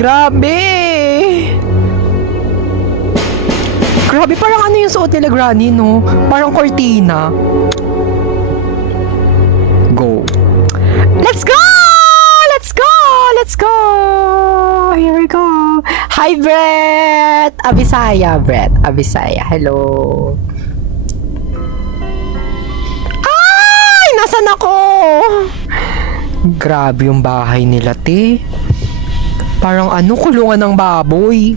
Grabe! Grabe, parang ano yung suot nila, Granny, no? Parang cortina. Go. Let's go! Let's go! Let's go! Here we go. Hi, Brett! Abisaya, Brett. Abisaya. Hello. Ay! Nasaan ako? Grabe yung bahay nila, te. Parang ano, kulungan ng baboy.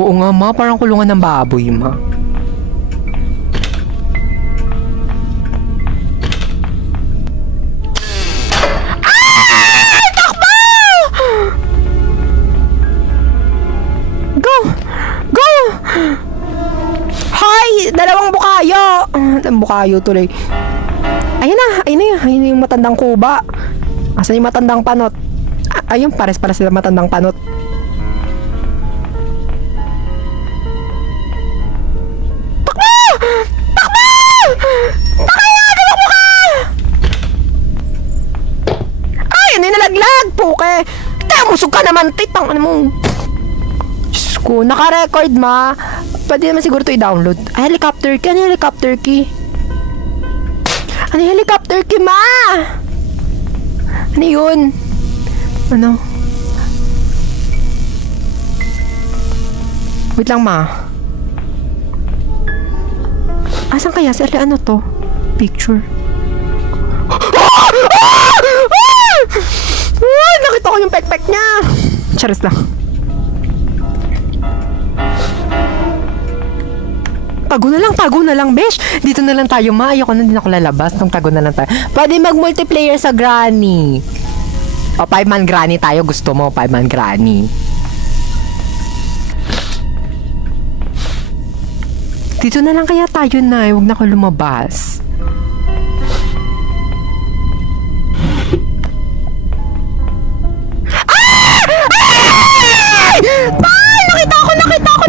Oo nga, ma. Parang kulungan ng baboy, ma. Ay! Takbo! Go! Go! Hi! Dalawang bukayo! Ang bukayo tuloy. Ayun na! Ayun na yun. Ayun na yung matandang kuba. Asan yung matandang panot? Ayun, pares para sila matandang panot. Puke. Tayo, musog ka naman, titang ano mo. Diyos ko, naka-record, ma. Pwede naman siguro ito i-download. Ay, helicopter key. Ano yung helicopter key? Ano yung helicopter key, ma? Ano yun? Ano? Wait lang, ma. Asan kaya? Sir, ano to? Picture. Nakita ko yung pek-pek niya. Charis lang. Tago na lang, besh. Dito na lang tayo, ma. Ayoko na din ako lalabas. Tago na lang tayo. Pwede mag-multiplayer sa Granny. O, 5-man Granny tayo. Gusto mo, 5-man Granny. Dito na lang kaya tayo na. Huwag na ako lumabas. Nakita ko,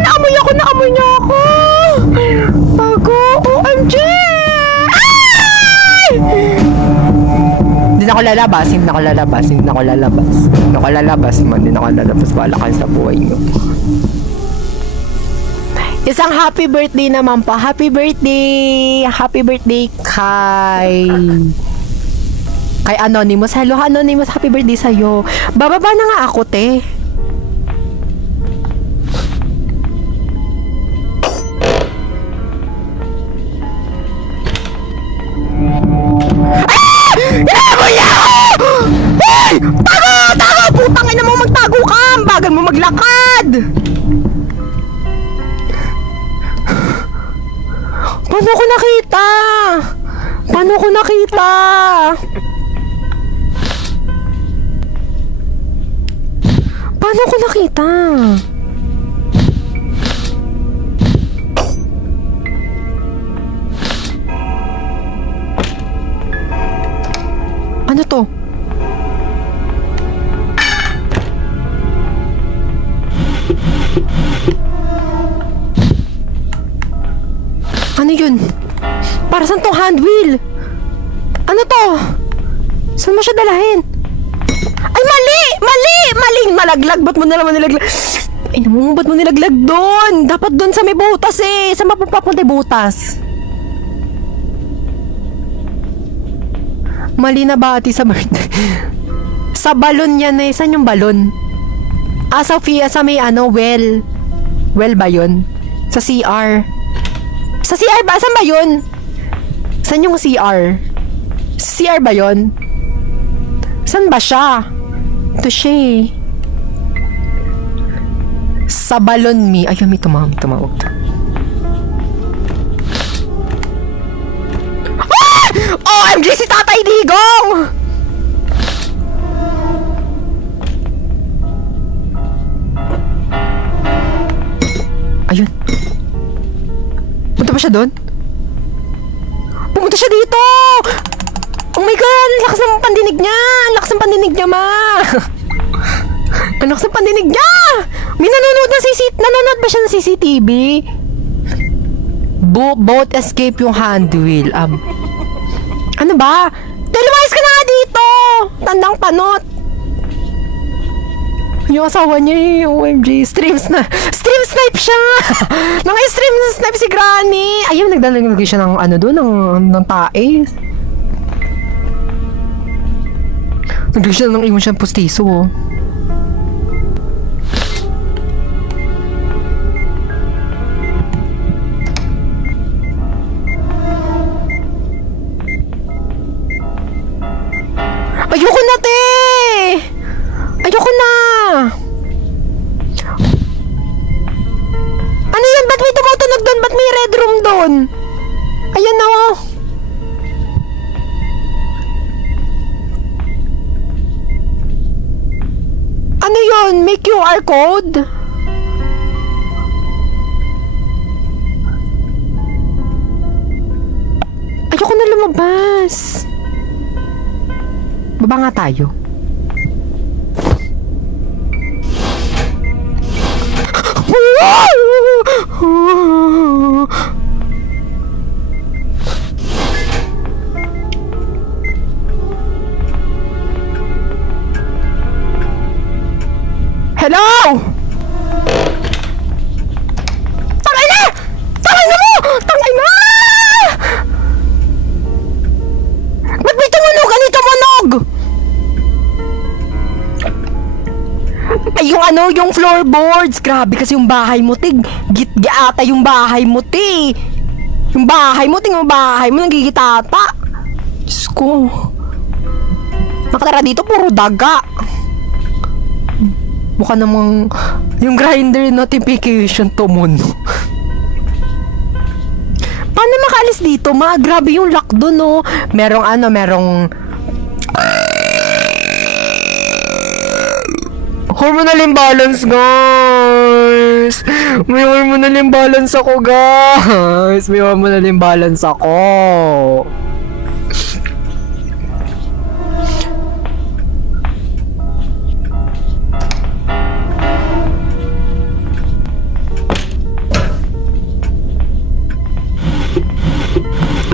naamoy niya ako. Tago, OMG! Ay! Hindi na ako lalabas. Wala ka sa buhay niyo. Isang happy birthday naman pa. Happy birthday kay Anonymous. Hello, Anonymous. Happy birthday sa'yo. Bababa na nga ako, te. Inamoy niya ako! Hey! Tago! Putang ina mo, magtago ka! Bagal mo maglakad! Paano ko nakita? Ano to? Ano yun? Para saan tong hand wheel? Ano to? Saan mo siya dalahin? Ay, mali! Maling malaglag. Ba't mo na naman nilaglag? Ay, naman, ba't mo nilaglag doon? Dapat doon sa may butas eh. Saan mapapapunta yung butas? Mali na ba ati sa birthday? Sa balon yan eh. Saan yung balon? Sophia, sa may well. Well ba yun? Sa CR. Sa CR ba? Saan ba yun? Saan yung CR? Sa CR ba yun? Saan ba siya? Ito siya eh. Sa balon mi. Ayun, may tumawag. OMG, si Tatay Digong! Ayun. Punta pa siya doon? Pumunta siya dito! Oh my God! Ang lakas ng pandinig niya! Ang lakas ng pandinig niya, ma! Ang lakas ng pandinig niya! May nanonood nanonood ba siya ng CCTV? Both escape yung hand wheel. Ano ba? Lumayas ka na nga dito! Tandang panot! Yung asawa niya eh, OMG. Stream snipe siya! Nang-stream snipe si Granny! Ayun, nagdalagay siya ng ano doon, ng tae. Nagdalagay siya ng iwan siya pustiso, oh. Ayoko na, te! Ayoko na! Ano yan? Ba't may tumutunog doon? Ba't may red room doon? Ayan na, oh! Ano yun? May QR code? Ayoko na lumabas. Baba nga tayo. Hello! Tangay na! Tangay na mo! Tangay na! Ba't may tumunog? Ano yung tumunog? Ay, yung ano, yung floorboards. Grabe kasi yung bahay mo, tig. Git-giata yung bahay mo, ti. Yung bahay mo, ting yung bahay mo, nanggigitata. Diyos ko. Nakatara dito, puro daga. Mukha namang yung grinder notification tumuno. Paano makaalis dito, ma? Grabe yung lock doon, no? Merong hormonal imbalance, guys! May hormonal imbalance ako, guys! May hormonal imbalance ako!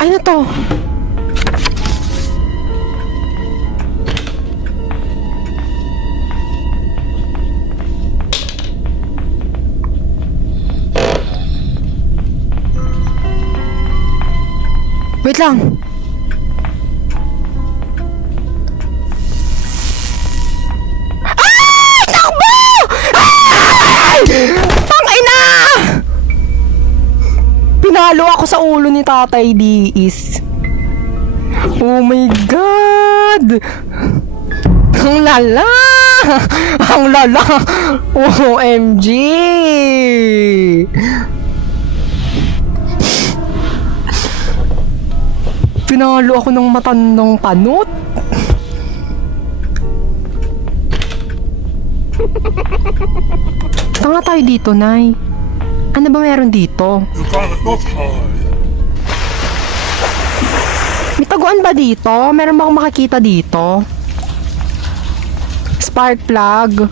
Ay, na to! Wait lang. Ay! Takbo! Ay! Tangina! Pinalo ako sa ulo ni Tatay Diis. Oh my God! Ang lala! Ang lala! OMG! Pinalo ako ng matandang panot. Tanga tayo dito, Nay. Ano ba meron dito? May taguan ba dito? Meron ba akong makikita dito? Spark plug.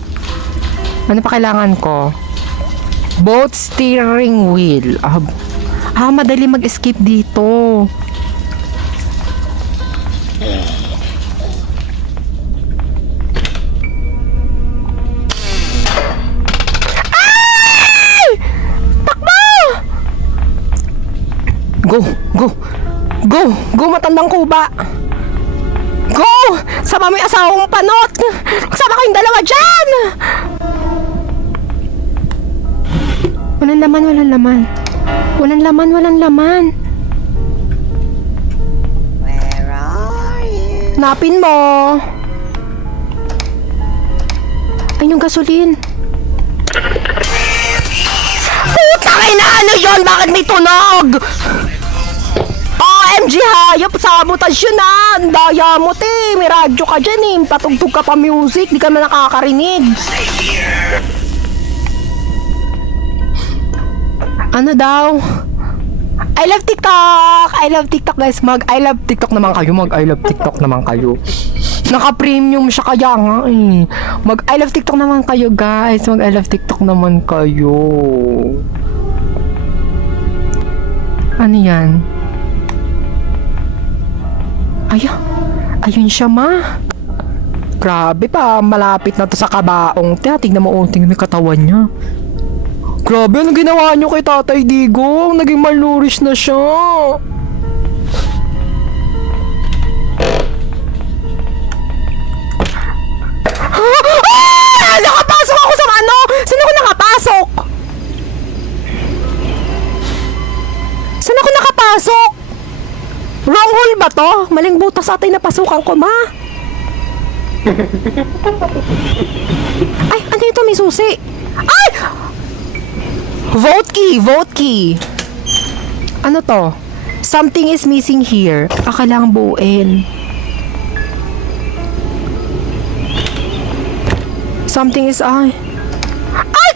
Ano pa kailangan ko? Boat steering wheel. Madali mag-escape dito. Go, matandang kuba. Go! Sama mo yung asawang panot. Kasama kayong dalawa dyan. Walang laman. Where are you? Napin mo. Ay, yung gasolin. Putang ina, ano yun? Bakit may tunog? OMG, hayop, sabotasyon na! Ang daya mo, te! May radyo ka dyan, eh! Patugtog ka pa music, di ka na nakakarinig! Ano daw? I love TikTok, guys! I love TikTok naman kayo! Naka-premium siya kaya nga, eh! I love TikTok naman kayo, guys! I love TikTok naman kayo! Ano yan? Ayun siya, ma. Grabe pa, malapit na to sa kabaong. Tingnan mo, tingnan mo yung katawan niya. Grabe, anong ginawa niyo kay Tatay Digong? Naging malnourished na siya. Nakapasok ako sa ano? Saan ako nakapasok? Saan ako nakapasok? Wrong hole ba to? Maling butas atay napasukan ko, ma. Ay, ano ito? May susi. Ay! Vote key, vote key. Ano to? Something is missing here. Kailangang buuin. Something is... Ay,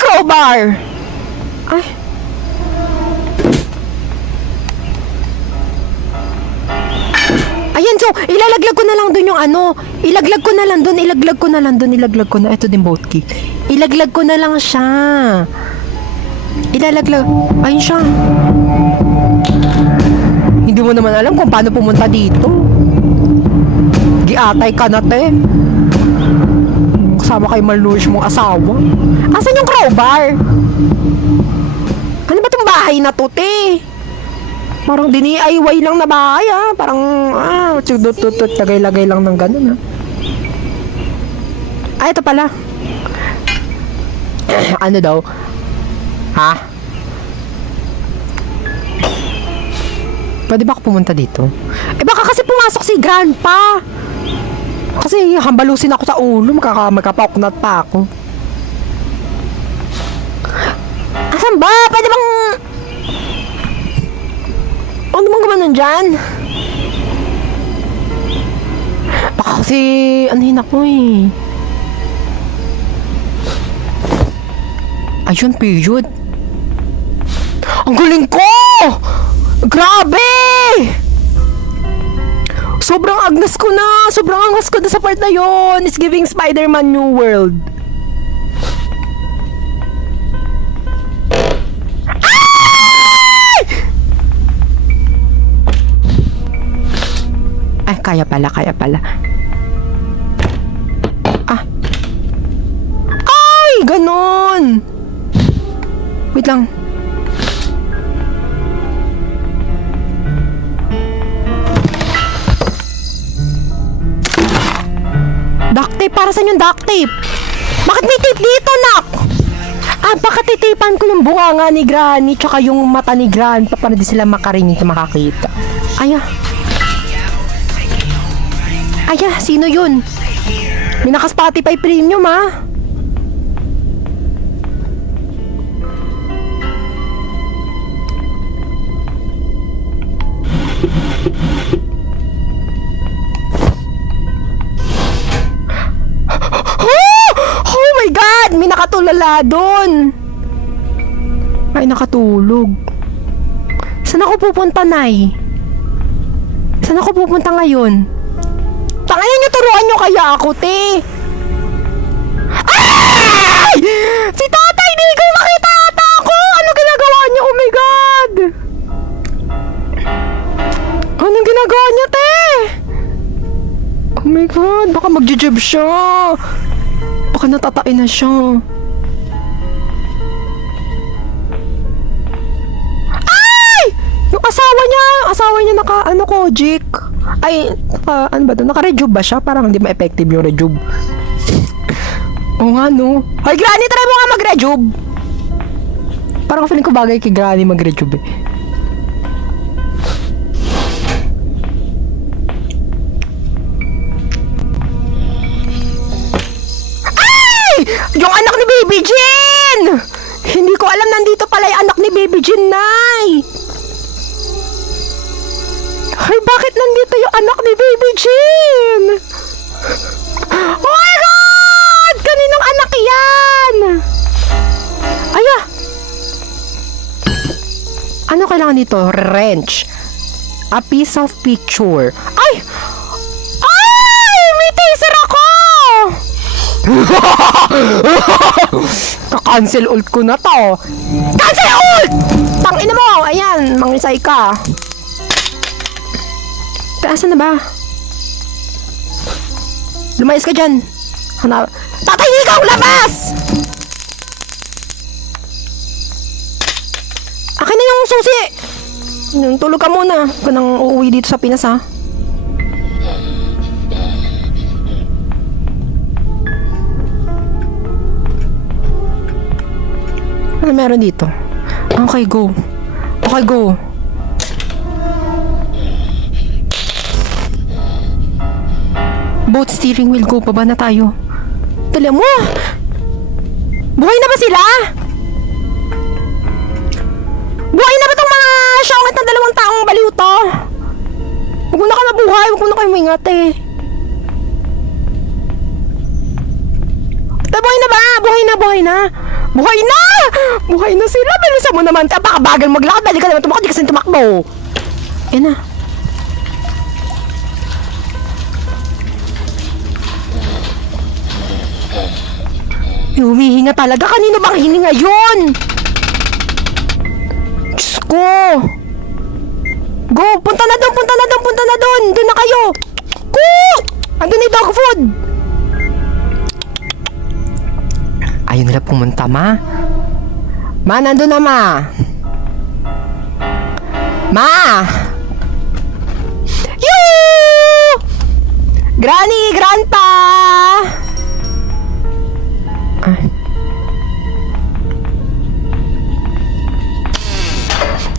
crowbar! Ay. Ayan, so, ilalaglag ko na lang dun yung ano. Ilaglag ko na lang dun. Ito din boat key. Ilaglag ko na lang siya. Ilalaglag. Ayun siya. Hindi mo naman alam kung paano pumunta dito. Giatay ka na, te. Kasama kay malnourished mong asawa. Asan yung crowbar? Ano ba tong bahay na to, te? Parang dini-IY lang na bahay, ha? Parang, tsudututut, lagay-lagay lang ng ganun, ha? Ay, ito pala. Ano daw? Ha? Pwede ba ako pumunta dito? Eh, baka kasi pumasok si Grandpa. Kasi hambalusin ako sa ulo. Magkapaknat pa ako. Asan ba? Pwede bang... Ano bang gumanon dyan? Baka kasi... Anuhin ako eh. Ayun, period. Ang galing ko! Grabe! Sobrang agnas ko na! Sobrang angas ko na sa part na yon. It's giving Spider-Man New World. Ay, kaya pala. Ah. Ay, ganon! Wait lang. Duct tape? Para saan yung duct tape? Bakit may tape dito, nak? Baka titipan ko yung bunganga ni Granny tsaka yung mata ni Grandpa para di sila makarinig at makakita. Aya, sino yun? May naka-Spotify Premium, ha? Oh my God! May nakatulala doon. Ay, nakatulog. Saan ako pupunta, Nay? Saan ako pupunta ngayon? Tangayan nyo, turuan nyo kaya ako, te. Ay! Si Tatay Digo, makita ata ako! Ano ginagawa niya? Oh my God! Anong ginagawa niya, te? Oh my God, baka mag-jib siya. Baka natatain na siya. Ay! Yung asawa niya Kojik. Ay, ano ba ito? Naka-rejuve ba siya? Parang hindi ma-effective yung rejuve. Oo nga, no? Hoy, Granny, try mo nga mag-rejuve. Parang feeling ko bagay kay Granny mag-rejuve eh. Yung anak ni Baby Jean! Hindi ko alam nandito pala yung anak ni Baby Jean, Nay! Ay, bakit nandito yung anak ni Baby Jean? Oh my God! Kaninong anak yan? Aya! Ano kailangan dito? Wrench. A piece of picture. Ay! Ay! May taser ako! Ka-cancel ult ko na to. Cancel ult! Tangina mo! Ayan, mangisay ka. Asan na ba? Lumayas ka dyan. Tatay Ikaw, labas! Akin na yung susi. Tulog ka muna. Huwag ka nang uuwi dito sa Pinas, ha? Ano meron dito? Okay, go. Okay, go. Boat steering wheel, go. Baba na tayo. Dali mo! Buhay na ba sila? Buhay na ba tong mga syongat ng 2 taong baliw to? Huwag mo na kayo mabuhay. Huwag mo na kayo maingat eh. Buhay na ba? Buhay na, buhay na. Buhay na! Buhay na sila. Bilisan mo naman. Baka bagal maglakad. Balik ka naman tumakbo. Di kasi tumakbo. Yan na. May humihinga talaga. Kanino bang hininga yun? Diyos ko. Go. Punta na doon. Punta na doon. Punta na doon. Doon na kayo. Ko! Andun na yung dog food. Ayun nila pumunta, ma. Ma, nandun na, ma. Ma! Yoo! Granny, grandpa! Ay.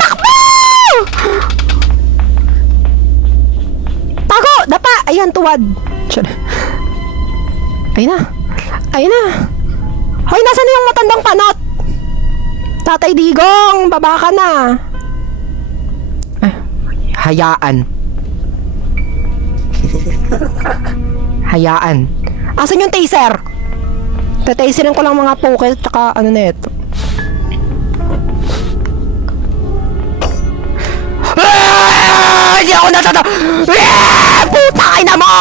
Takbo! Tago! Dapa! Ayan, tuwad. Ayun na. Ayun na. Hoy, nasaan na yung matandang panot? Tatay Digong, baba ka na. Hayaan. Hayaan. Asan yung taser? Tataserin ko lang mga pokel tsaka ano na ito. Hindi ako natata... Puta kayo na mo!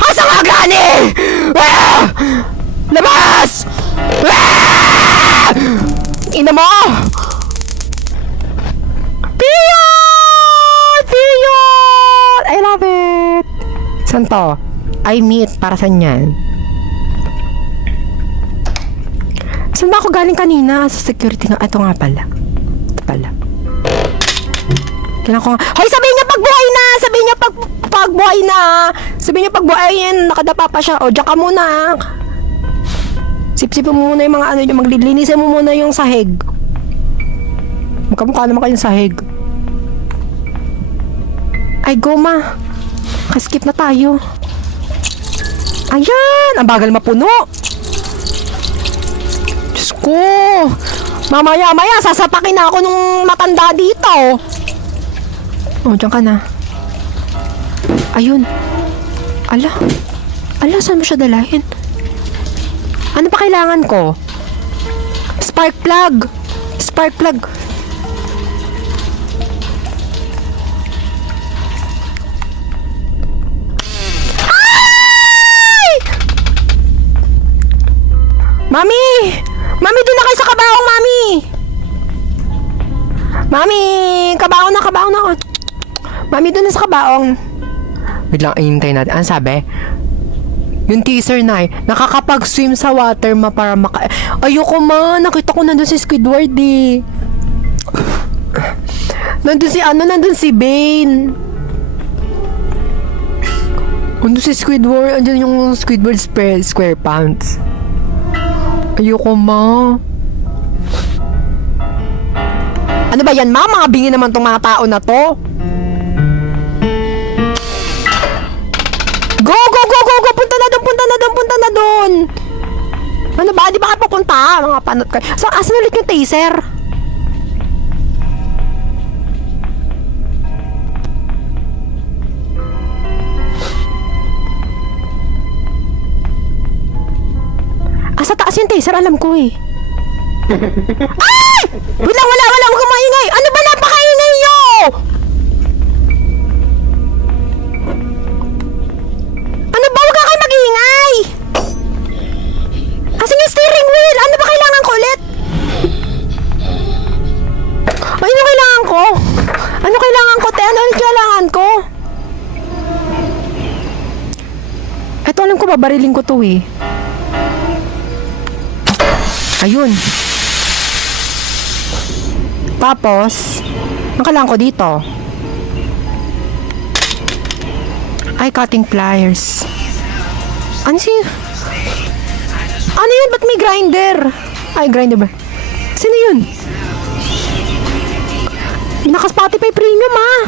Asa nga, Granny? Labas! Ina mo! Period! Period! I love it! Saan to? I meet. Para saan yan? Saan ba ako galing kanina? Sa security nga. Ito nga pala. Ito pala. Kailangan ko nga. Hoy, sabihin niya pagbuhay na! Sabihin niya pagbuhay na! Sabihin niya pagbuhay yan. Nakadapa pa siya. O, diyan ka muna. Sip-sipin mo muna yung mga ano. Maglilinisin mo muna yung sahig. Magkamukha naman kayong sahig. Ay, go ma. Kaskip na tayo. Ayan! Ang bagal mapuno. Diyos ko. Mamaya-maya, sasapakin na ako nung matanda dito. Oh, dyan ka na. Ayun. Ala. Ala, saan mo siya dalahin? Ano pa kailangan ko? Spark plug. Spark plug. Ay! Mami! Mami, doon na kayo sa kabaong, Mami! Mami! Kabaong na, kabaong na. Mami, doon na sa kabaong. Wait lang, ayintay natin. Ano sabi? Yung teaser na nakakapag-swim sa water ma para Ayoko ma, nakita ko nandun si Squidward eh. Nandun si Bane. Nandun si Squidward, andyan yung Squidward SquarePants. Ayoko ma. Ano ba yan ma? Mga bingi naman tong mga tao na to. Go, go, go, go, go! Punta na doon, punta na doon, punta na doon! Ano ba? Di ba kayo pupunta? Mga panot kayo. So, asan ulit yung taser? Asa taas yung taser? Alam ko eh. Ay! Wait lang, wala, huwag kang maingay! Ano ba napakaingay nyo? Ano ba? Huwag ka kayo mag-iingay! Asan yung steering wheel? Ano ba kailangan ko ulit? Ay, ano kailangan ko? Ano kailangan ko, te? Ano ulit kailangan ko? Eto, alam ko babariling ko to eh. Ayun. Tapos, ang kailangan ko dito. Ay, cutting pliers. Ano Ano yun? Ba't may grinder? Ay, grinder ba? Sino yun? Naka-Spotify Premium ah.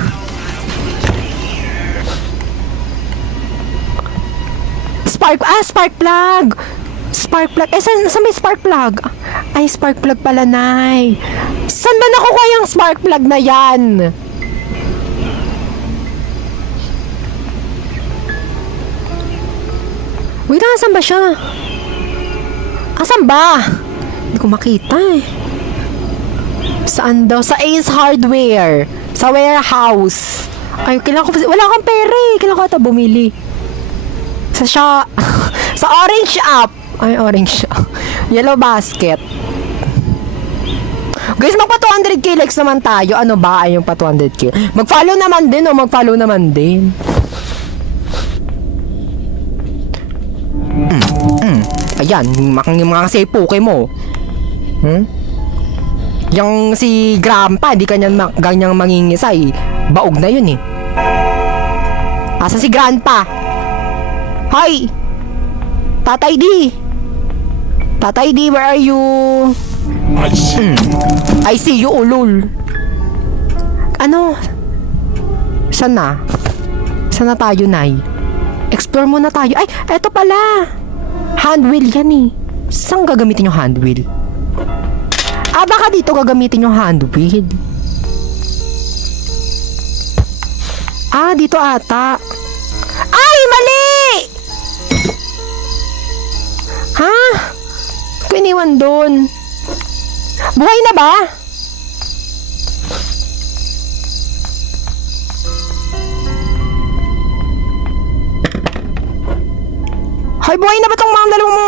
Spark plug. Spark plug. Saan may spark plug? Ay, spark plug pala, Nay. Saan ba nakukuha yung spark plug na yan? Wait, asan ba siya? Asan ba? Hindi ko makita eh. Saan daw? Sa Ace Hardware. Sa warehouse. Ay, kailangan ko. Wala akong pera eh. Kailangan ko ata bumili. Sa Orange App. Ay, Orange App. Yellow Basket. Guys, magpa 200k likes naman tayo. Ano ba? Ay, yung pa 200k. Mag-follow naman din, oh. Mag-follow naman din. Ayan, yung mga kasi poke mo. Yung si Grandpa, di ganyang mangingisay. Baog na yun eh. Asa si Grandpa? Hi! Tatay D! Tatay D, where are you? I see you, ulul. Ano? Saan na? Saan na tayo, Nay? Explore muna tayo. Ay, eto pala. Hand wheel yan eh. Saan gagamitin yung hand wheel? Ah, baka dito gagamitin yung hand wheel. Ah, dito ata. Ay, mali! Ha? Ko iniwan doon. Buhay na ba? Hoy, buhay na ba tong mga dalawang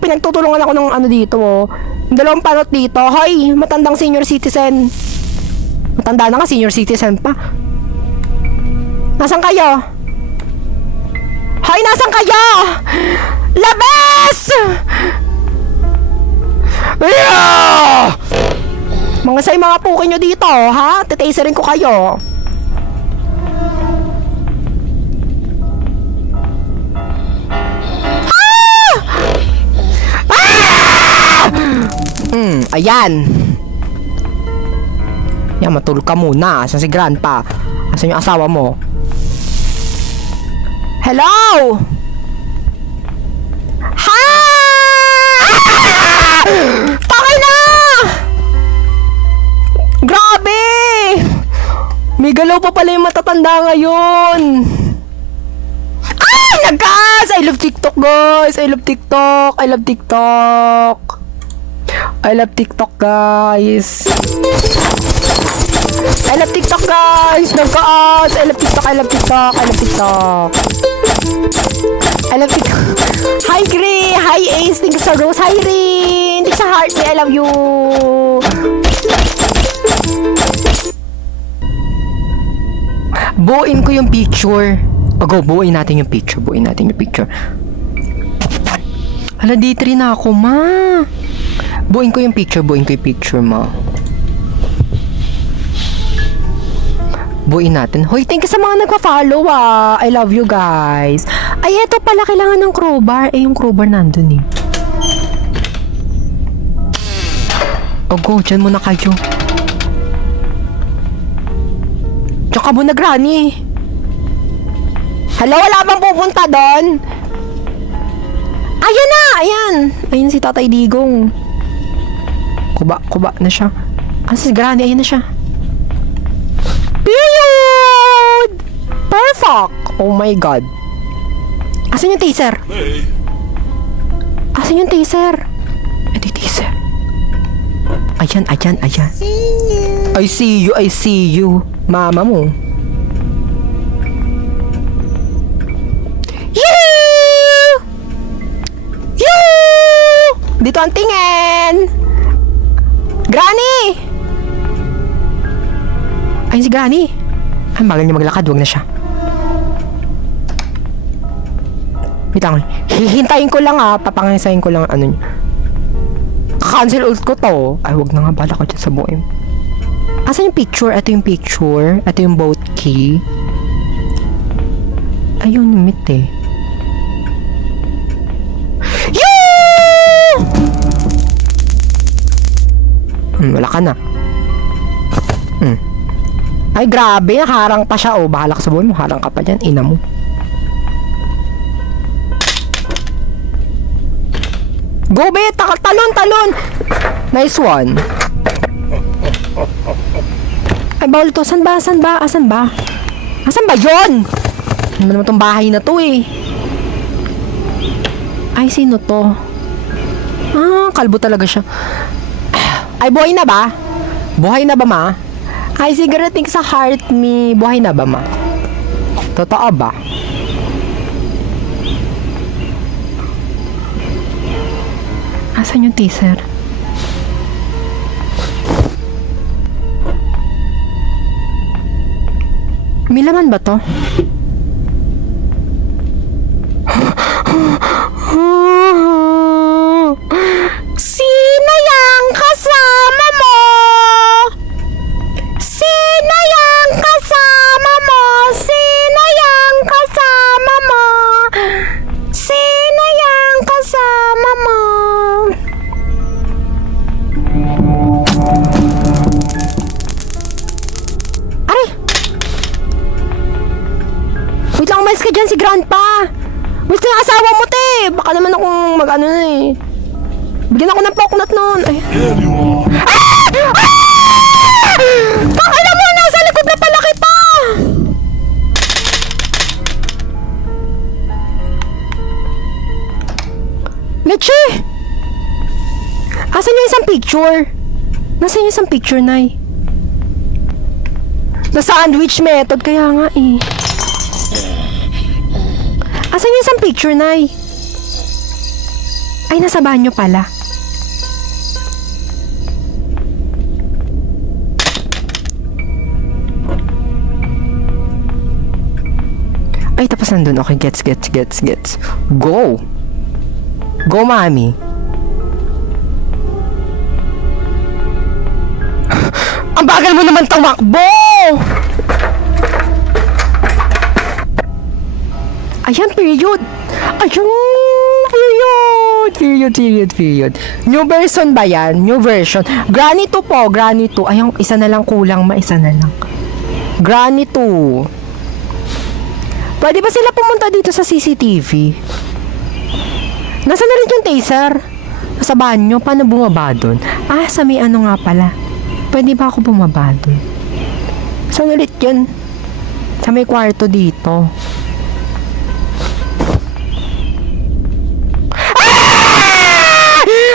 pinagtutulungan ako ng ano dito, oh? Yung dalawang panot dito. Hoy, matandang senior citizen. Matanda na nga, senior citizen pa. Nasaan kayo? Hoy, nasaan kayo? Labas! Yeah! Mga say mga pukin nyo dito, ha? Titaserin ko kayo. Ayan. Yan, matulog ka muna. Asan si Grandpa? Asan yung asawa mo? Hello? Ha? Takay na! Grabe! May galaw pa pala yung matatanda ngayon. Ay! Nagkas! I love TikTok, guys! I love TikTok! I love TikTok! I love TikTok, guys. I love TikTok, guys. Nagkaas. I love TikTok. I love TikTok. I love TikTok. I love TikTok. Hi, Gray. Hi, Ace. Thank you sa Rose. Hi, Rin. Thank you sa Heart. I love you. Buuin ko yung picture. O, go. Buuin natin yung picture. Buuin natin yung picture. Hala, D3 na ako, ma. Buuin ko yung picture, mo. Buuin natin. Hoy, thank you sa mga nagpa-follow, ah. I love you, guys. Ay, eto pala, kailangan ng crowbar. Eh, yung crowbar nandun, eh. O, go, dyan muna kayo. Tsaka muna, Granny. Hello, wala bang pupunta doon? Ayan na! Ayan! Ayan si Tatay Digong. Kuba na siya. Ah, si Granny, ayan na siya. Period! Perfect! Oh my God. Asan yung taser? Asan yung taser? Ito yung taser. Ayan. I see you. Mama mo. Dito ang tingin! Granny! Ayun si Granny. Ay, bagal niya maglakad. Huwag na siya. Wait lang. Hihintayin ko lang papangisayin ko lang ano niya. Cancel ult ko to. Ay, wag na nga. Bala ko dyan sa buhay. Asan yung picture? Ito yung picture. Ito yung boat key. Ayun, meet eh. Wala ka na. Ay, grabe. Harang pa siya. Bahala ka sa buhay mo. Harang ka pa dyan. Ina mo. Go, be! Talon! Nice one. Ay, bawal to. Asan ba? Asan ba yun? Ano naman tong bahay na to eh? Ay, sino to? Kalbo talaga siya. Ay, buhay na ba? Buhay na ba, ma? Ay, siguro think sa heart me. Buhay na ba, ma? Totoo ba? Asan yung teaser? May laman ba to? Sino yang kasama mo? Sino yang kasama mo? Sino yang kasama mo? Sino yang kasama mo? Aray! Wait lang, umalis ka dyan si Grandpa! Wait lang, asawa mo, te! Baka naman akong mag-ano na eh. Bigyan ako ng poknat noon. Ay. Baka naman, nasa likod na pala kita! Leche! Asan yung isang picture? Nasaan yung isang picture, Nay? Sa sandwich method, kaya nga eh. Asan yung isang picture, Nay? Ay, nasa banyo pala. Ay, tapos nandun. Okay, gets. Go! Go, mami. Ang bagal mo naman tumakbo! Ayan, period. Period. New version ba yan? New version. Granny 2 po, Granny 2. Ayun, isa na lang kulang, isa na lang. Granny 2. Pwede ba sila pumunta dito sa CCTV? Nasaan na rin yung taser? Nasa banyo? Paano bumaba doon? Sa may ano nga pala. Pwede ba ako bumaba doon? Saan ulit yun? Sa may kwarto dito.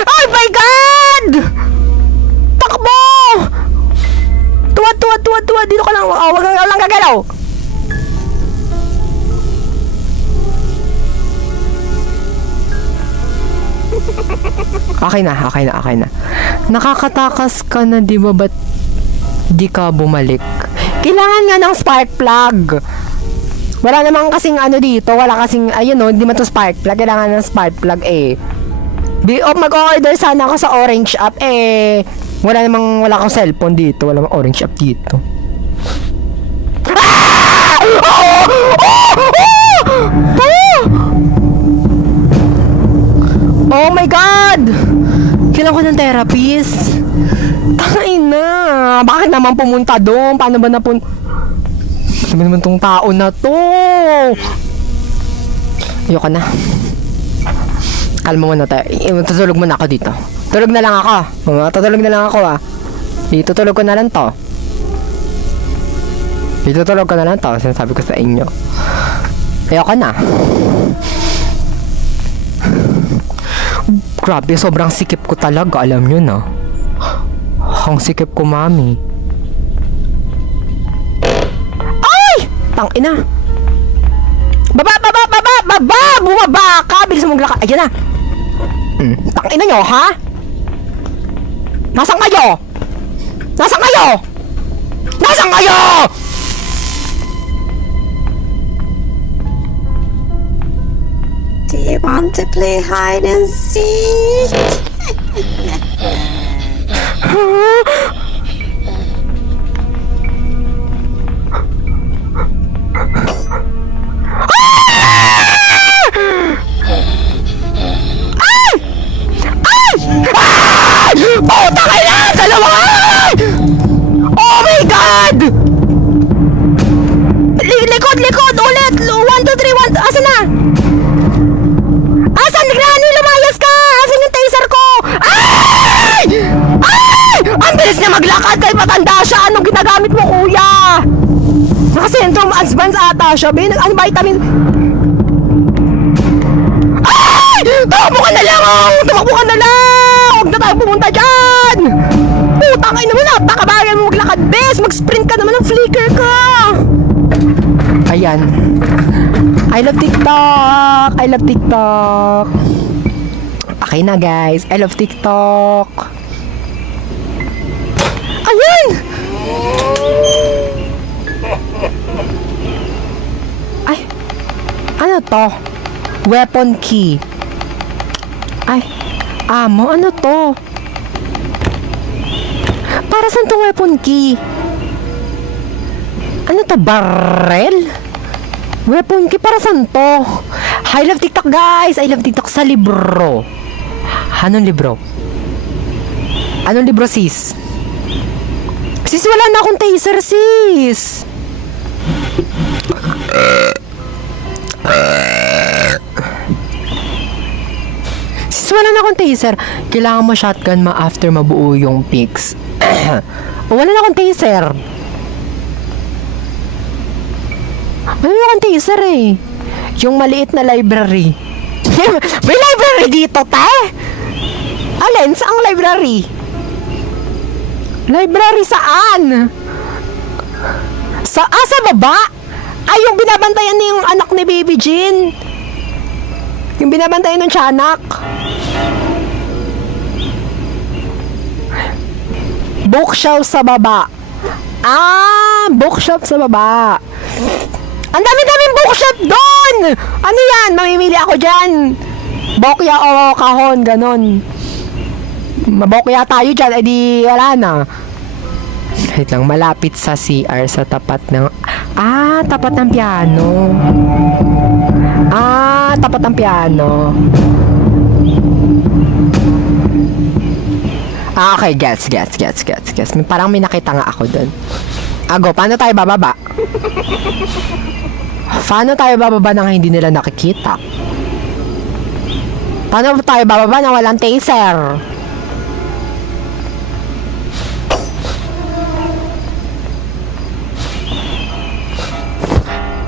Oh my God! Takbo! Tuwad! Dito ka lang. Wag lang gagalaw. Okay na. Nakakatakas ka na, di ba? Ba't di ka bumalik? Kailangan nga ng spark plug. Wala namang kasing ano dito. Wala kasing, ayun no, hindi man to spark plug. Kailangan ng spark plug eh. Mag-order sana ako sa Orange App eh. Wala akong cellphone dito. Wala namang Orange App dito. Oh my God! Kailangan ko ng therapist. Tangin na. Bakit naman pumunta doon? Paano ba Sabi naman tong tao na to? Ayoko na. Kalma mo na tayo. Tutulog muna ako dito. Tulog na lang ako. Tutulog na lang ako Itutulog ko na lang to. Sinasabi ko sa inyo. Ayoko na. Grabe, sobrang sikip ko talaga. Alam nyo na. Ang sikip ko, mami. Ay! Tangina. Baba! Bumaba ka! Bilis mo maglakad. Ayan na. Tangina nyo, ha? Nasaan kayo? Do you want to play hide and seek? Puta kayo na! Dalawa! Oh my God! Likod! Ulit! 1, 2, 3, 1... Asan na? Asan? Granny, lumayas ka! Asan yung taser ko? Ay! Ay! Ang bilis niya maglakad kahit matanda siya! Anong ginagamit mo, kuya? Naka-syndrome advance ata siya, Ben. Ano vitamin? Ay! Tumakbo ka na lang! Tumakbo ka na lang! Huwag na tayo pumunta dyan! Putang ina mo, napakabagal mo maglakad, bes! Mag-sprint ka naman ng flicker ka! Ayan. I love TikTok! I love TikTok! Okay na, guys. I love TikTok! Ayan! Ay! Ano to? Weapon key. Ay! Amo, ano to? Para saan tong weapon key? Ano to, barrel? Weapon key, para saan to? I love TikTok, guys! I love TikTok sa libro. Anong libro? Anong libro, sis? Sis, wala na akong taser, sis! Sis, wala na akong taser. Kailangan mo shotgun after mabuo yung pics. Wala na akong taser. Wala na akong taser eh. Yung maliit na library. May library dito, te? Alin? Saang library? Library saan? Sa baba? Ay, yung binabantayan ni yung anak ni Baby Jean. Yung binabantayan ng tiyanak. Bookshelf sa baba. Ah, bookshelf sa baba. Ang dami-daming bookshelf doon! Ano yan? Mamimili ako dyan. Bokya o kahon, ganon. Mabokya tayo dyan, edi wala na. Wait lang, malapit sa CR sa tapat ng... Ah, tapat ng piano. Ah, tapat ng piano. Ah, okay, gets. Parang may nakita nga ako dun. Ago, paano tayo bababa? Paano tayo bababa nang hindi nila nakikita? Paano tayo bababa nang walang taser?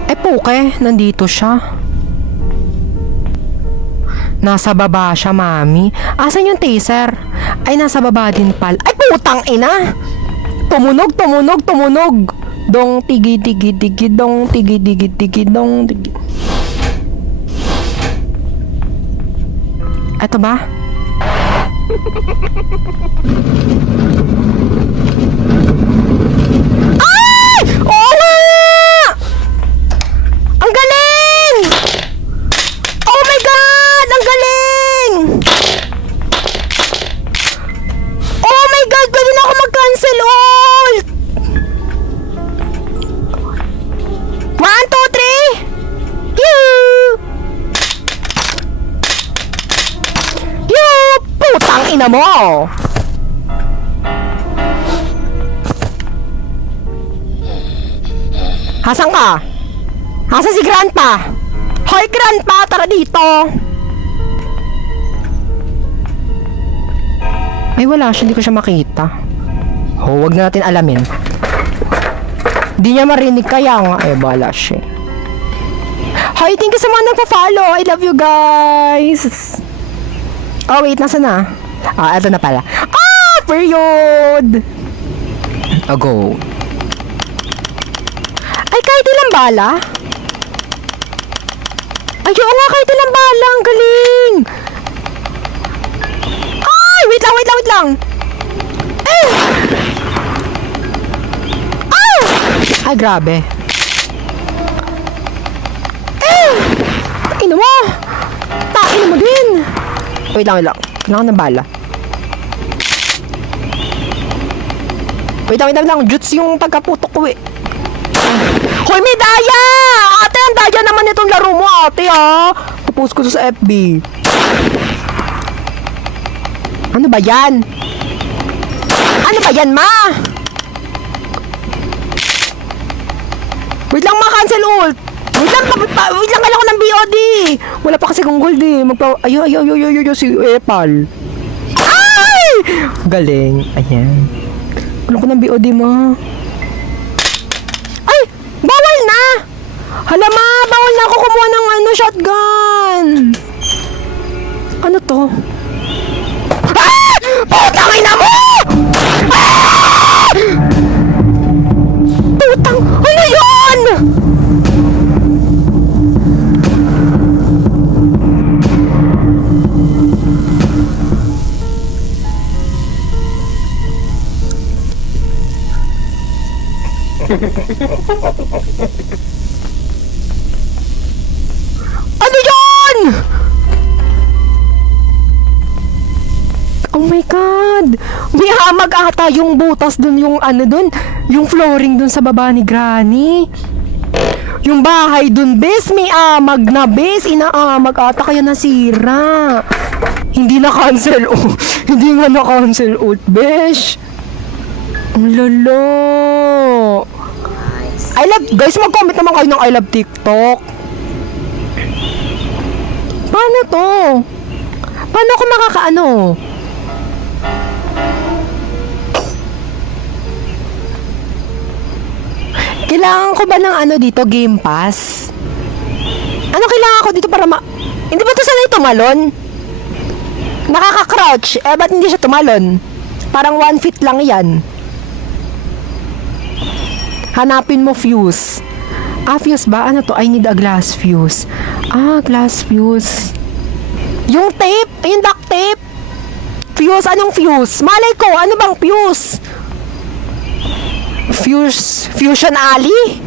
Eh, puke, nandito siya. Nasa baba siya, mami. Asan yung taser? Ay, nasa baba din pal. Ay, putang ina! Tumunog. Dong, tigi, dong, tigi, dong, tigi. Eto ba? Ay! Oo nga! Ang galing! Oh my God! Ang galing! Oh my God! Pwede na ako mag-cancel ult! 1, 2, 3! Putang ina mo! Hasan ka? Hasan si Grandpa? Hoy, Grandpa! Tara dito! Ay, wala siya. Hindi ko siya makita. Oh, wag na natin alamin. Di niya marinig kaya nga. Ay, wala siya. Hi, thank you sa mga nagpa-follow. I love you guys. Oh, wait. Nasa na? Ah, eto na pala. Ah, period. Go. Ay, kahit ilang bala? Ay, oo nga, kahit ilang bala. Ang galing. Ay, wait lang. Ay! Ay, grabe. Ino mo! din. Wait lang. Kailangan ng bala. Wait lang. Jutsu yung pagkaputok ko eh. Hoy, may daya! Ate, ang daya naman itong laro mo, ate, ah. Post ko to sa FB. Ano ba yan? Ma? Wait lang, ma-cancel ult. Wait lang, kailangan ko ng BOD. Wala pa kasi kong gold eh. Ayo, si Epal. Ay! Galing. Ayan. Wala ko ng BOD, ma. Ay! Bawal na! Hala, ma! Bawal na ako kumuha ng shotgun. Ano to? Ah! Putang ina mo! Ah! Putang! Ano yun? Ano yun? Oh my God! May hamag ata yung butas dun, yung yung flooring dun sa baba ni Granny. Yung bahay dun, bes, may amag na, bes. Inaamag ata kaya nasira. Hindi na-cancel, oh. Hindi nga na-cancel, bes. Ang lolo. Guys, mag-comment naman kayo ng I love TikTok. Paano to? Paano ako makakaano? Kailangan ko ba ng dito, Game Pass? Ano kailangan ko dito para Hindi ba ito sanay tumalon? Nakaka-crouch. Ba't hindi siya tumalon? Parang 1 feet lang yan. Hanapin mo fuse. Fuse ba? Ano to? I need a glass fuse. Glass fuse. Yung tape? Yung duct tape? Fuse? Anong fuse? Malay ko, ano bang fuse? Fusion Alley?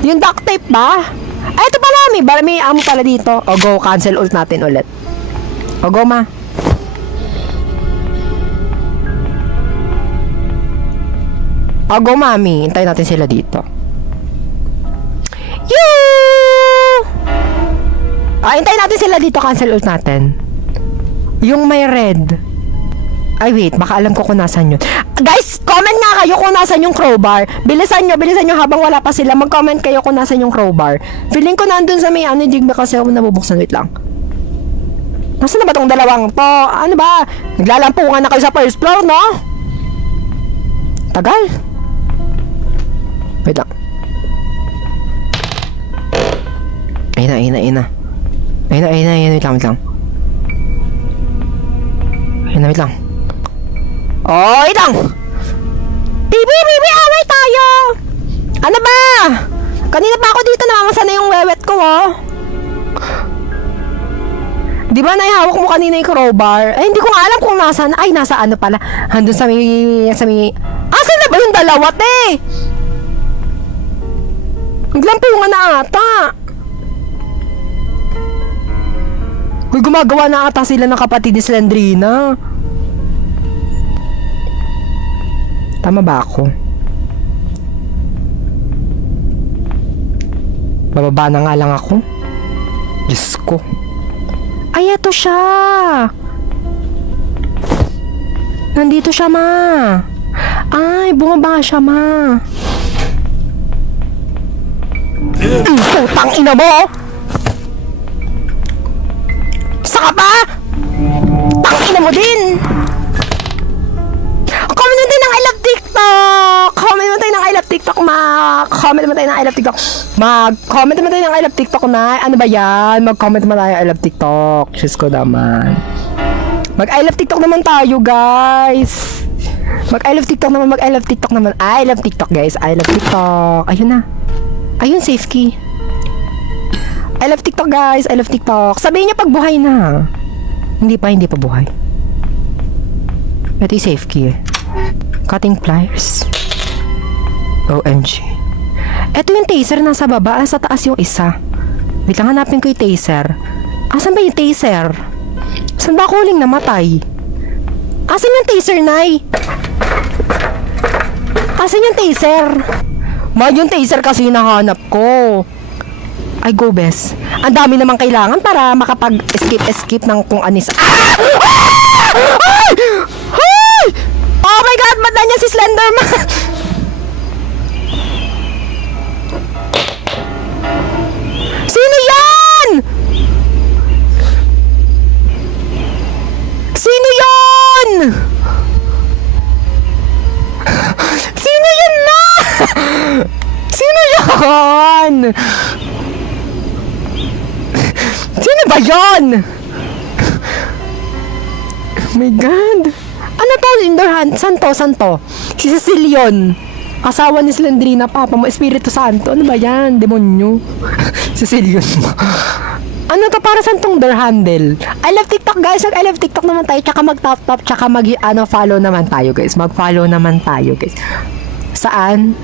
Yung duct tape ba? Ito pala, may amo pala dito. O go, cancel ult natin ulit. O go, ma. O go, mami. Hintayin natin sila dito. Hintayin natin sila dito. Cancel ult natin. Yung may red. Ay, wait. Baka alam ko kung nasan yun. Guys, comment nga kayo kung nasan yung crowbar. Bilisan nyo habang wala pa sila. Mag-comment kayo kung nasan yung crowbar. Feeling ko nandun sa may hindi ba kasi ako nabubuksan. Wait lang. Nasaan na ba tong dalawang to? Ano ba? Naglalampungan na kayo sa first floor, no? Tagal. Wait lang. Ayun na. Wait lang. Wait lang. Oh, wait lang. Bibi, away tayo. Ano ba? Kanina pa ako dito, namamasa na yung wewet ko, oh. Di ba naihawak mo kanina yung crowbar? Hindi ko nga alam kung nasaan. Ay, nasa ano pala. Handun sa may... Asan na ba yung dalawa, te? Naglampungan na ata. Uy, gumagawa na ata sila ng kapatid ni Slendrina. Tama ba ako? Bababa na nga lang ako. Diyos ko. Ay, eto siya. Nandito siya, ma. Ay, bumaba siya, ma. Putang ina mo. Saka pa? Tang ina mo din. Comment mo tayo ng I love TikTok. Comment mo tayo ng I love TikTok, ma. Comment mo tayo ng I love TikTok. Comment mo tayo ng I love TikTok, na. Ano ba yan? Mag-comment mo tayo I love TikTok. Diyos ko naman. Mag-I love TikTok naman tayo, guys. Mag-I love TikTok naman. I love TikTok, guys. I love TikTok. Ayun na. Ayun, safe key. I love TikTok, guys. I love TikTok. Sabihin niya pag buhay na. Hindi pa buhay. Ito yung safe key eh. Cutting pliers. OMG. Ito yung taser nasa baba. Sa taas yung isa. Wait lang, hanapin ko yung taser. Asan ba yung taser? Saan ba ako huling namatay? Asan yung taser, Nay? Asan yung taser? Yung taser kasi hinahanap ko. Ay, go, bes. Ang dami namang kailangan para makapag-escape ng kung anis. Ah! Ay! Ay! Oh my God! Ba't na niya si Slenderman? Sino yan? Sino yan? Sino yan na? Sino yan? Sino ba yan? Oh my God. Ano to, Linderhan? Santo? Si Cecilion. Asawa ni Slendrina, papa mo, Espiritu Santo. Ano ba yan? Demonyo. Cecilion mo. Ano to, para saan tong door handle? I love TikTok, guys. I love TikTok naman tayo. Tsaka mag-top, tsaka follow naman tayo, guys. Mag-follow naman tayo, guys. Saan?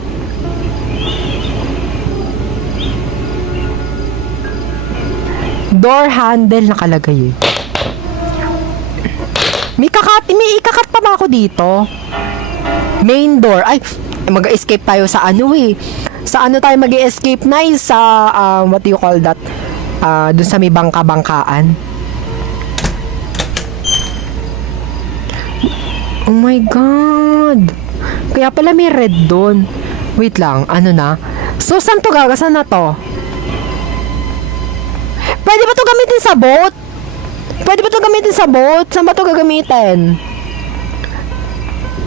Door handle nakalagay eh. May ikakat pa ba ako dito? Main door. Ay, mag-escape tayo sa ano eh. Sa ano tayo mag-escape na sa, what do you call that? Dun sa may bangka-bangkaan. Oh my God. Kaya pala may red dun. Wait lang, ano na? So, saan to gaga? Saan na to? Pwede ba to gamitin sa boat? Pwede ba to gamitin sa boat? Saan ba to gagamitin?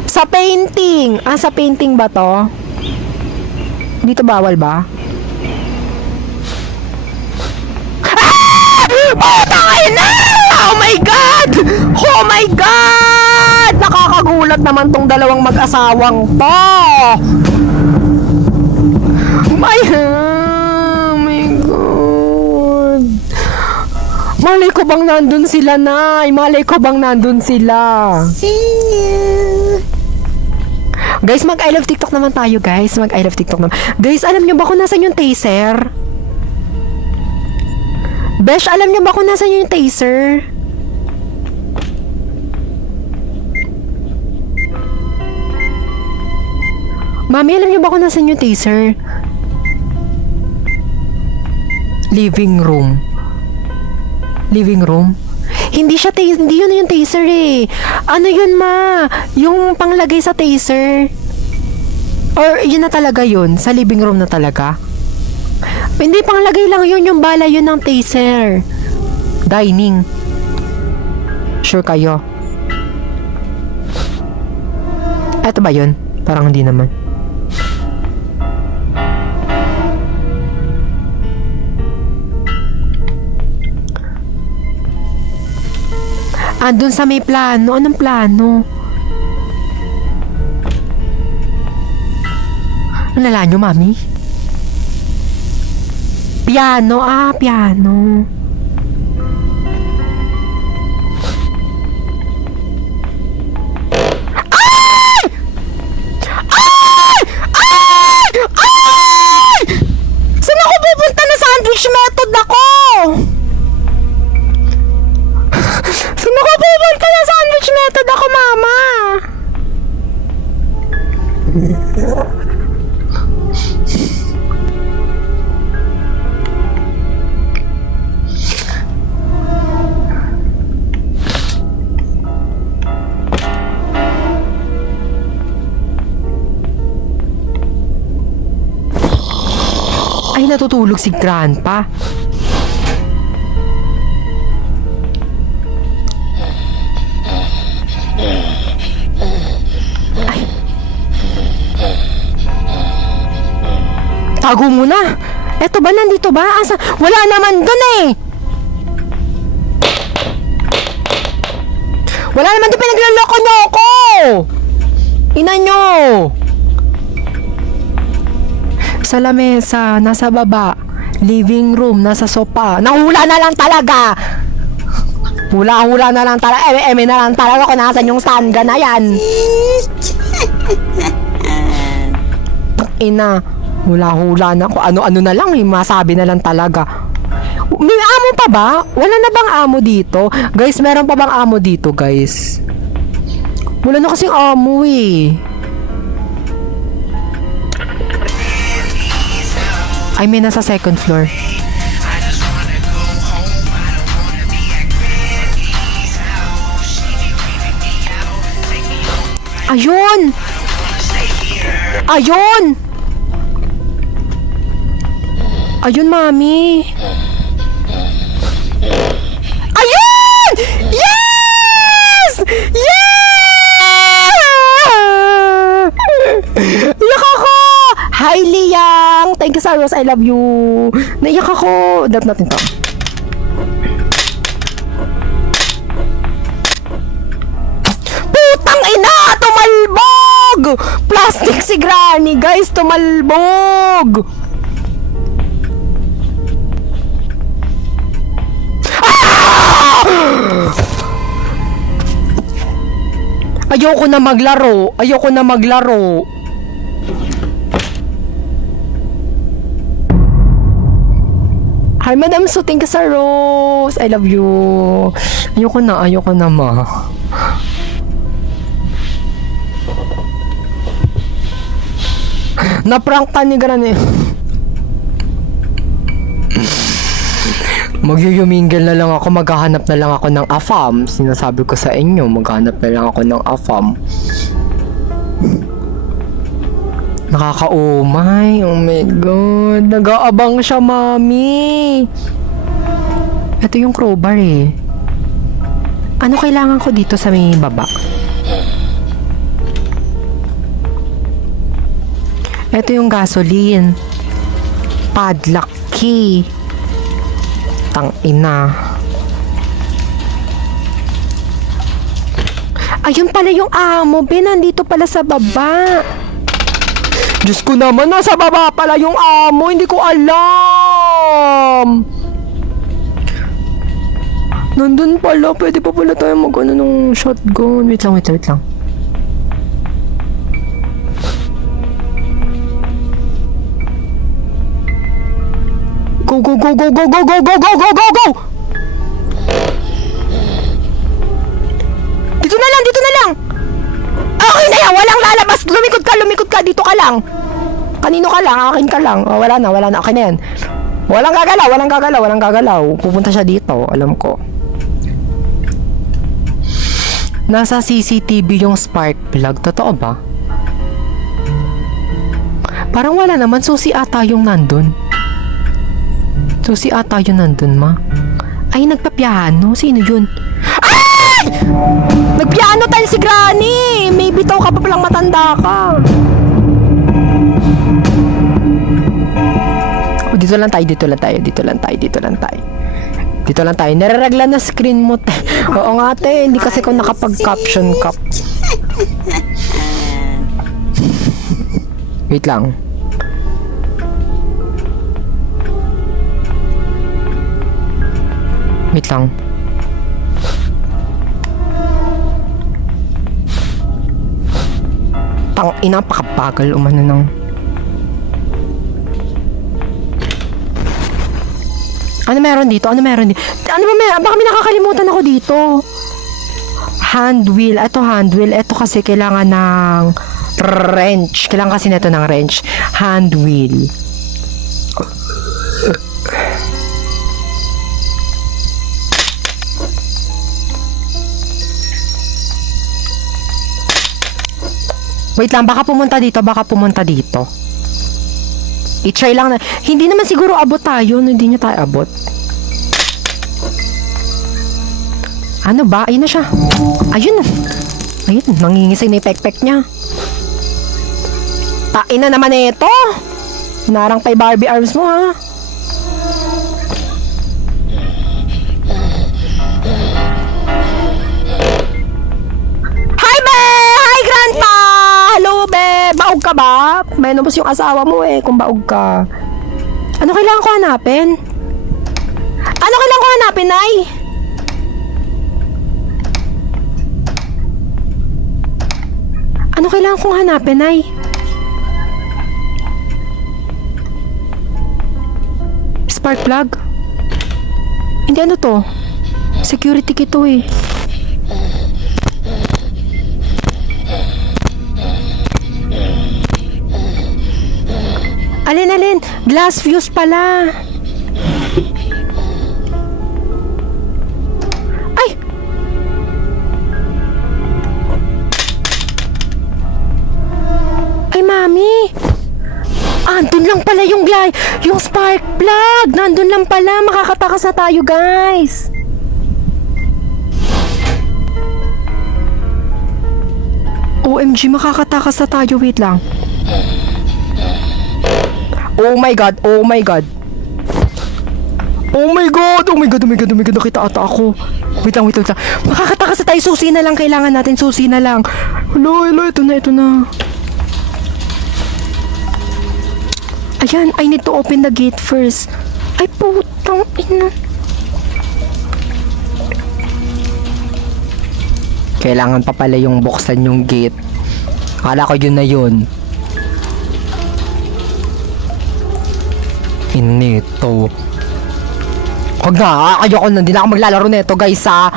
Sa painting. Sa painting ba to? Dito bawal ba? Putang ina! Oh my God! Oh my God! Nakakagulat naman tong dalawang mag-asawang to! Oh my God! Malay ko bang nandun sila, Nay? Malay ko bang nandun sila? See you. Guys, mag-I love TikTok naman tayo, guys. Mag-I love TikTok naman. Guys, alam nyo ba kung nasan yung taser? Besh, alam nyo ba kung nasan yung taser? Mami, alam nyo ba kung nasan yung taser? Living room. Living room? Hindi siya hindi yun yung taser eh. Ano yun, ma? Yung panglagay sa taser. Or yun na talaga yun? Sa living room na talaga? Hindi, panglagay lang yun. Yung bala yun ng taser. Dining. Sure kayo? Eto ba yun? Parang hindi naman. Andun sa may plano. Anong plano? Nalala nyo, mami? Piano. Piano. Ay! Ay! Ay! Ay! Saan ako pupunta na sandwich method ako? Saan ako pupunta na sandwich method ako, mama? Ay, natutulog si Grandpa. Ay. Tago muna. Eto ba, nandito ba? Asa? Wala naman dun eh. Wala naman dun, pinagloloko nyo ako. Ina nyo. Sa lamesa, nasa baba, living room, nasa sopa. Nahula na lang talaga! Hula-hula na lang talaga. Eme na lang talaga kung nasan yung stanga na yan. Ina, hula-hula na. Kung ano-ano na lang, masabi na lang talaga. May amo pa ba? Wala na bang amo dito? Guys, meron pa bang amo dito, guys? Wala na kasing amo eh. Ay, may nasa second floor. Ayun! Ayun! Ayun, mami. Ayun! Yes! Yeah! Iyak ako! Hi, Liang! Thank you, Saros. I love you. Naiyak ako. Dap natin to. Putang ina! Tumalbog! Plastic si Granny, guys. Tumalbog! Ayoko na maglaro. Ayoko na maglaro. Hi, Madam Su. Thank you sa rose. I love you. Ayoko na, ma. Na-prank ka ni Granny. Magyuyuminggal na lang ako, maghahanap na lang ako ng AFAM. Sinasabi ko sa inyo, maghahanap na lang ako ng AFAM. Nakakaumay. Oh my God. Nag-aabang siya, mami. Ito yung crowbar eh. Ano kailangan ko dito sa may baba? Ito yung gasoline. Padlock key. Tangina. Ayun pala yung amo, Ben. Nandito pala sa baba. Diyos ko naman, nasa baba pala yung amo. Hindi ko alam. Nandun pala. Pwede pa pala tayo mag-ano ng shotgun. Wait lang. Go! Dito na lang! Okay na yan! Walang lalabas! Lumikod ka! Dito ka lang! Kanino ka lang? Akin ka lang. Oh, wala na. Okay na yan. Walang gagalaw. Pupunta siya dito. Alam ko. Nasa CCTV yung spark plug. Totoo ba? Parang wala naman. Susi ata yung nandun. Ma. Ay, nagpa-piano. Sino yun? Ay! Nagpiano tayo si Granny! May bitaw ka pa palang matanda ka. Oh, dito lang tayo. Nararegla na screen mo. Oo nga, te. Hindi kasi ko nakapag-caption cap. Wait lang. Tang-ina, pakabagal umano ng... Ano meron dito? Ano ba baka may nakakalimutan ako dito. Hand wheel. Ito kasi kailangan ng wrench. Kailangan kasi nito ng wrench. Hand wheel. Wait lang, baka pumunta dito. I-try lang na. Hindi naman siguro abot tayo. Hindi niya tayo abot. Ano ba? Ayun na siya. Ayun. Nangingisay na yung pek-pek niya. Tain na naman ito. Narang pay Barbie arms mo, ha? Baog ka ba? May nabos yung asawa mo eh, kung baog ka. Ano kailangan ko hanapin? Nay? Ano kailangan kong hanapin, Nay? Spark plug? Hindi, ano to? Security kit to eh. Alin? Glass fuse pala. Ay! Ay, mami! Andun lang pala yung spark plug! Nandun lang pala! Makakatakas na tayo, guys! OMG, makakatakas na tayo. Wait lang. Oh my god, oh my god. Oh my god, oh my god, oh my god, oh my god, nakita ata ako. Wait lang. Makakatakas na tayo, susi na lang, kailangan natin, susi na lang. Hello, ito na. Ayan, I need to open the gate first. Ay, putang ina. Kailangan pa pala yung buksan yung gate. Akala ko yun na yun. Inito. Huwag na, ayoko na, hindi na ako maglalaro nito, guys, ha.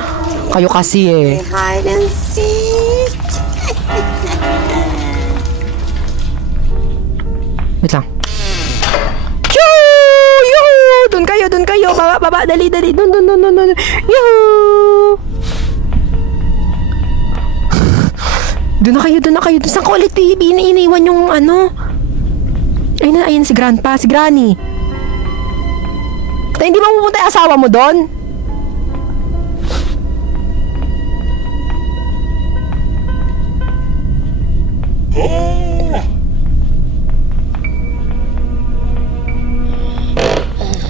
Kayo kasi eh. Hide and seek. Wait lang. Yoo! Doon kayo. Baba, dali. Doon. Yoo! Doon na kayo. Saan ko ulit iniwan yung ano? Ayun si Grandpa, si Granny. Hindi ba pupunta yung asawa mo doon?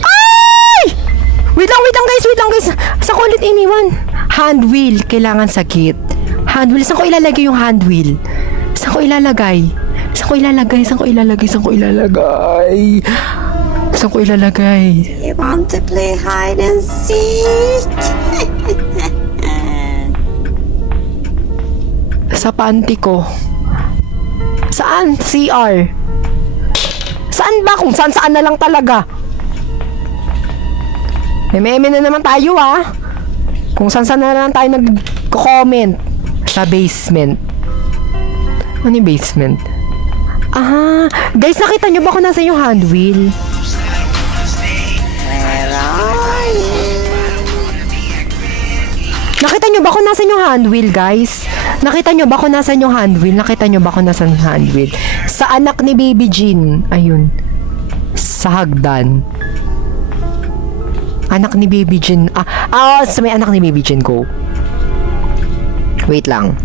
Ay! Wait lang guys. Saan ko ulit iniwan? Hand wheel, kailangan sa gate. Hand wheel, saan ko ilalagay yung hand wheel? Saan ko ilalagay? You want to play hide and seek? Sa panty ko. Saan? CR. Saan ba? Kung saan na lang talaga. Meme na naman tayo, ah. Kung saan na lang tayo nag-comment. Sa basement. Ano yung basement? Guys, nakita nyo ba kung nasa yung hand wheel? Where are you? Nakita nyo ba kung nasa yung hand wheel, guys? Nakita nyo ba kung nasa yung hand wheel? Sa anak ni Baby Jean. Ayun. Sa hagdan. Anak ni Baby Jean. Sa may anak ni Baby Jean ko. Wait lang.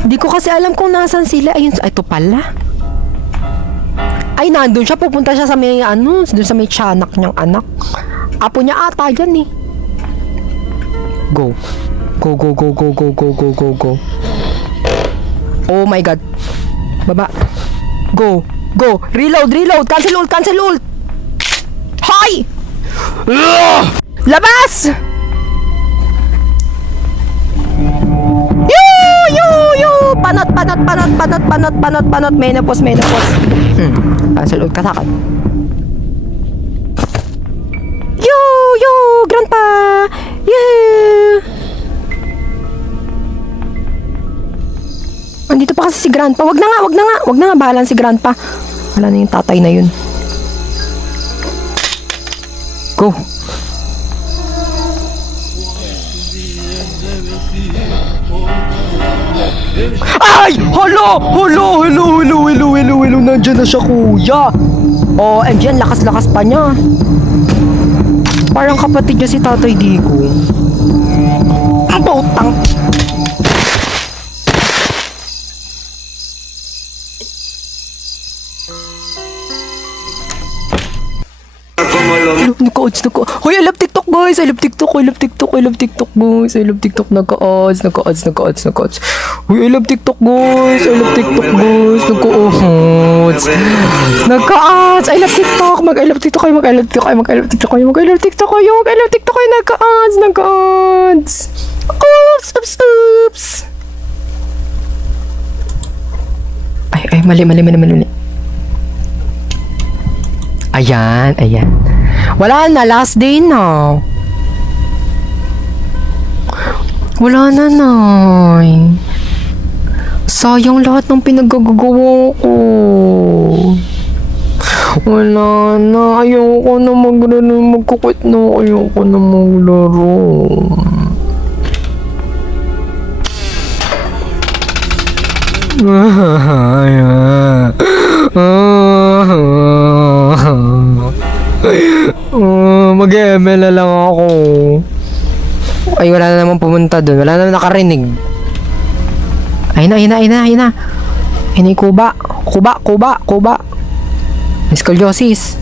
Hindi ko kasi alam kung nasan sila. Ayun, ito pala. Ay, nandun siya. Pupunta siya sa may, doon sa may tiyanak niyang anak. Apo niya ata yan eh. Go. Oh my god. Baba. Go. Reload. Cancel ult. Hoy! Labas! Panot. Menopause. Cancel ult kasakan. Yo, Grandpa! Yeah! Andito pa kasi si Grandpa. Wag na nga. Bahalan si Grandpa. Wala na yung tatay na yun. Go. Ay! Hello! Nandiyan na siya, kuya. Oh, andyan, lakas-lakas pa niya. Parang kapatid niya si Tatay Digo. Ang putang. Naka-odds. Hoy, I love TikTok, guys. I love TikTok, guys. Naka-odds. Hoy, I love TikTok, guys. Naka-odds. I love TikTok. I love TikTok kayo. Naka-odds. Oops. Ay, mali. Ayan. Wala na, last day na. Wala na, Nay. Sayang lahat ng pinagagawa ko. Wala na. Ayoko na magkukwit na. Ayoko na maglaro. Mag-ML na lang ako. Ay, wala na naman pumunta dun. Wala na nakarinig. Ayun na. Ayun na yung Kuba. Kuba. Scoliosis.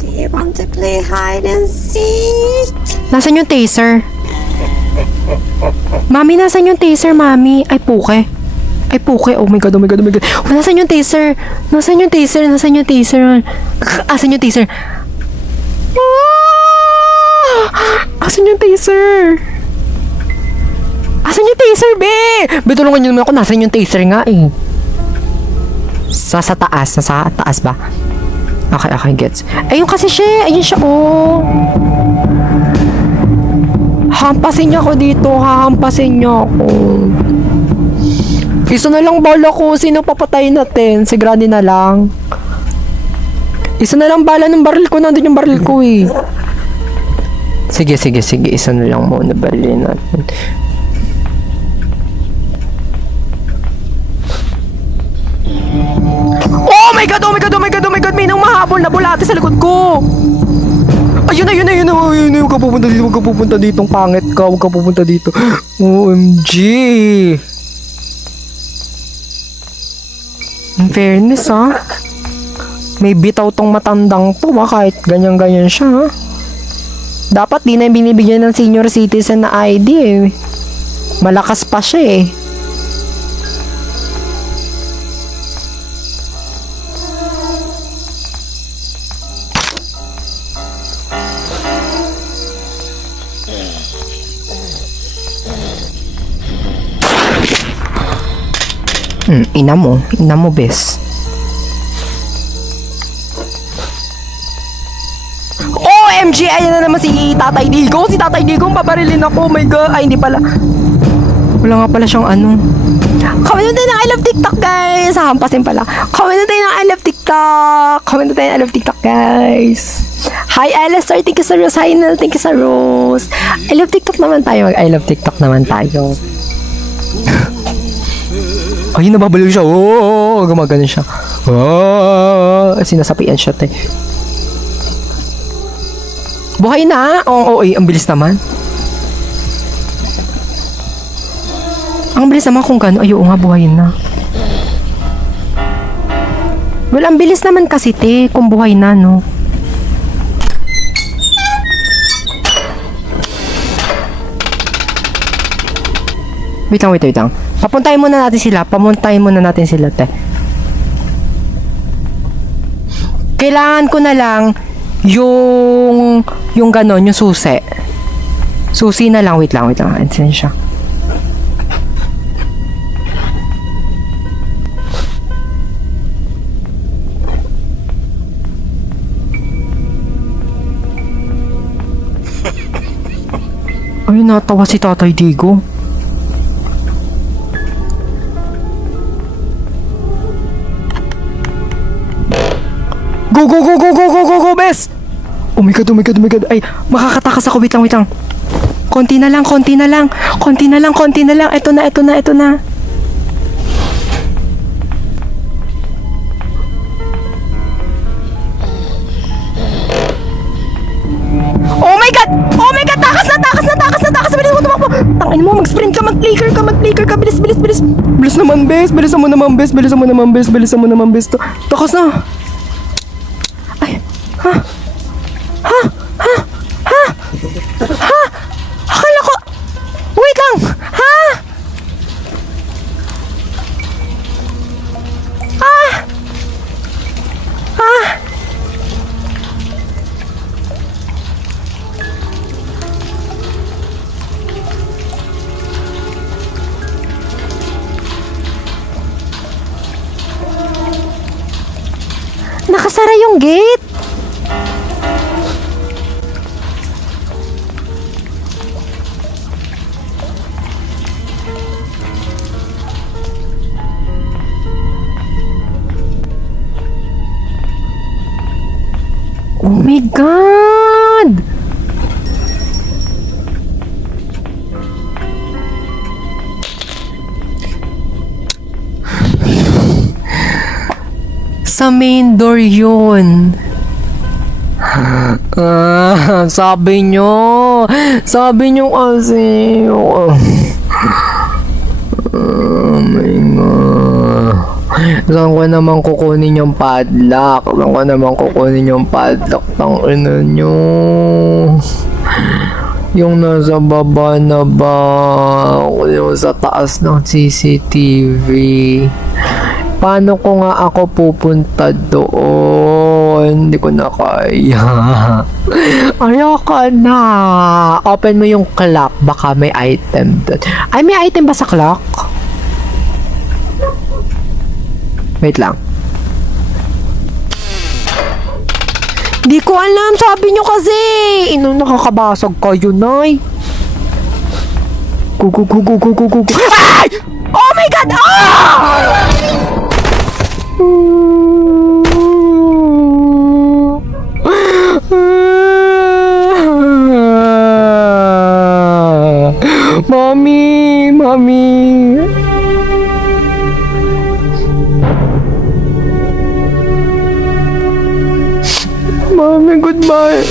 Do you want to play hide and seek? Nasaan yung taser? Mami, nasaan yung taser, Mami? Ay, puke. Oh my god. Nasaan yung taser? Nasaan yung taser? Asan yung taser? Asan yung taser? Asan yung taser, be? Betulungan niyo naman ako. Nasaan yung taser nga, eh? Sa taas. Nasa taas ba? Okay, gets. Ayun kasi siya. Ayun siya, oh. Hampasin niya ako dito. Hahampasin niya ako. Isa na lang bala ko. Sino papatayin natin? Si Granny na lang. Isa na lang bala ng baril ko. Nandun yung baril ko, eh. Sige. Isa na lang muna barilin natin. Oh my god! May nang mahabol na bulate sa likod ko! Ayun na. Huwag ka pupunta dito. Pangit ka. Huwag ka pupunta dito. OMG! In fairness, ha? May bitaw tong matandang to, ha? Kahit ganyan siya, ha? Dapat di na binibigyan ng senior citizen na ID, eh. Malakas pa siya, eh. Ina mo, bes. OMG! Ayan na naman si Tatay Digo. Si Tatay Digo, babarilin ako. Oh my god. Ay, hindi pala. Wala nga pala siyang ano. Comment tayo ng I love TikTok, guys. Hampasin pala. Comment tayo ng I love TikTok, guys. Hi, Alistair. Thank you sa Rose. Hi, Nel. Thank you sa Rose. I love TikTok naman tayo. I love TikTok naman tayo. Ay, nababaliw siya. Oh, gumagano siya. Oh, sinasapian siya, te. Buhay na. Oo, ang bilis naman. Ang bilis naman kung gano'n. Ay, oo nga, buhay na. Well, ang bilis naman kasi, te, kung buhay na, no? Wait lang. Papuntahin muna natin sila, te. Kailangan ko na lang yung ganon, yung susi. Susi na lang, wait lang. Andiyan siya. Ay, natawa si Tatay Digo. Go, bes! Oh my god. Ay, makakatakas ako. Wait lang. Konti na lang. Ito na. Oh my god! Takas na! Bilis mo tumakbo! Tangin mo, mag-sprint ka, mag-flicker ka. Bilis. Bilis naman, bes. Bilisan mo naman, bes. Takas na! Ay, ha? Akala ko, wait lang, ha? Nakasara yung gate. Sa main door yun. Sabi nyo kasi, oh my God. Saan ko naman kukunin yung padlock? Tang ina nyo. Yung nasa baba na ba? O yung sa taas ng CCTV? Paano ko nga ako pupunta doon? Hindi ko na kaya. Ayoko na. Open mo yung clock. Baka may item doon. Ay, may item ba sa clock? Wait lang. Di ko alam. Sabi nyo kasi. Nakakabasag kayo, Nay. Go. Ay! Oh my God! Ah! Mommy. Mommy, goodbye.